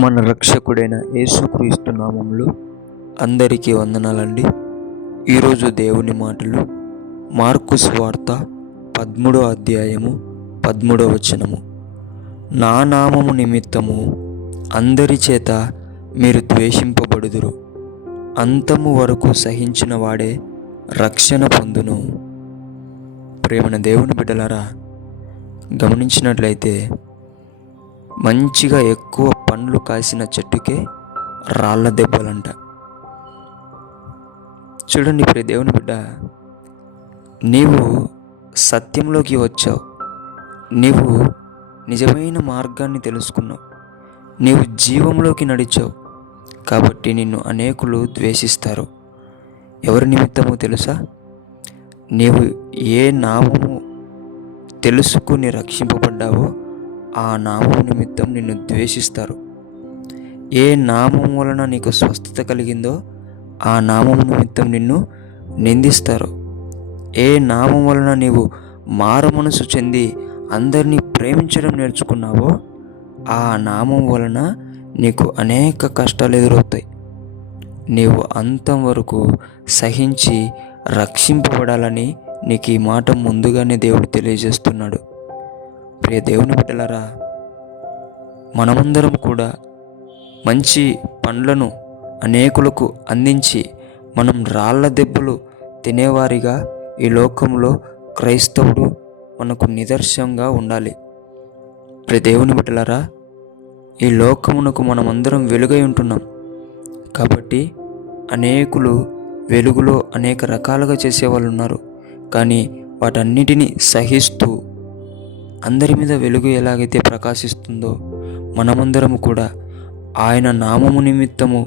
మన రక్షకుడైన యేసుక్రీస్తు నామములో అందరికీ వందనాలండి. ఈరోజు దేవుని మాటలు మార్కు సువార్త 13వ అధ్యాయము 13వ వచనము. నా నామము నిమిత్తము అందరి చేత మీరు ద్వేషింపబడుదురు, అంతము వరకు సహించిన వాడే రక్షణ పొందును. ప్రేమన దేవుని బిడ్డలారా, గమనించినట్లయితే మంచిగా ఎక్కువ పండ్లు కాసిన చెట్టుకే రాళ్ళ దెబ్బలంట. చూడండి ప్రియ దేవుని బిడ్డ, నీవు సత్యంలోకి వచ్చావు, నీవు నిజమైన మార్గాన్ని తెలుసుకున్నావు, నీవు జీవంలోకి నడిచావు. కాబట్టి నిన్ను అనేకులు ద్వేషిస్తారు. ఎవరి నిమిత్తమో తెలుసా? నీవు ఏ నామము తెలుసుకుని రక్షింపబడ్డావో ఆ నామం నిమిత్తం నిన్ను ద్వేషిస్తారు. ఏ నామం వలన నీకు స్వస్థత కలిగిందో ఆ నామం నిమిత్తం నిన్ను నిందిస్తారు. ఏ నామం వలన నీవు మారుమనసు చెంది అందరినీ ప్రేమించడం నేర్చుకున్నావో ఆ నామం వలన నీకు అనేక కష్టాలు ఎదురవుతాయి. నీవు అంతం వరకు సహించి రక్షింపబడాలని నీకు ఈ మాట ముందుగానే దేవుడు తెలియజేస్తున్నాడు. ప్రియ దేవుని బిడ్డలారా, మనమందరం కూడా మంచి పండ్లను అనేకులకు అందించి మనం రాళ్ళ దెబ్బలు తినేవారిగా ఈ లోకంలో క్రైస్తవుడు మనకు నిదర్శనంగా ఉండాలి. ప్రియ దేవుని బిడ్డలారా, ఈ లోకమునకు మనమందరం వెలుగై ఉంటున్నాం. కాబట్టి అనేకులు వెలుగులో అనేక రకాలుగా చేసేవాళ్ళు ఉన్నారు. కానీ వాటన్నిటినీ సహిస్తూ అందరి మీద వెలుగు ఎలాగైతే ప్రకాశిస్తుందో మనమందరము కూడా ఆయన నామము నిమిత్తము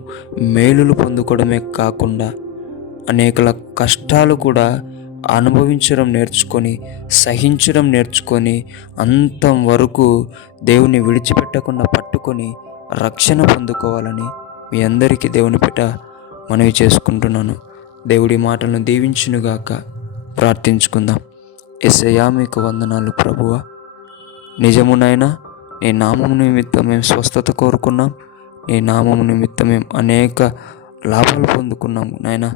మేలులు పొందుకోవడమే కాకుండా అనేక కష్టాలు కూడా అనుభవించడం నేర్చుకొని, సహించడం నేర్చుకొని, అంతం వరకు దేవుని విడిచిపెట్టకుండా పట్టుకొని రక్షణ పొందుకోవాలని మీ అందరికీ దేవుని పేట మనవి చేసుకుంటున్నాను. దేవుడి మాటలను దీవించునుగాక. ప్రార్థించుకుందాం. యేసయ్యా, మీకు వందనాలు ప్రభువా. నిజమునైనా నీ నామము నిమిత్తం మేము స్వస్థత కోరుకున్నాం, నీ నామము నిమిత్తం మేము అనేక లాభాలు పొందుకున్నాము నాయన.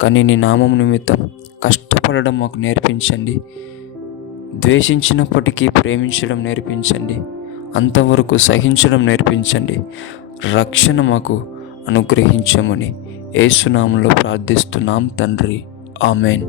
కానీ నీ నామము నిమిత్తం కష్టపడడం మాకు నేర్పించండి. ద్వేషించినప్పటికీ ప్రేమించడం నేర్పించండి. అంతవరకు సహించడం నేర్పించండి. రక్షణ మాకు అనుగ్రహించమని యేసు నామములో ప్రార్థిస్తున్నాం తండ్రి. ఆమెన్.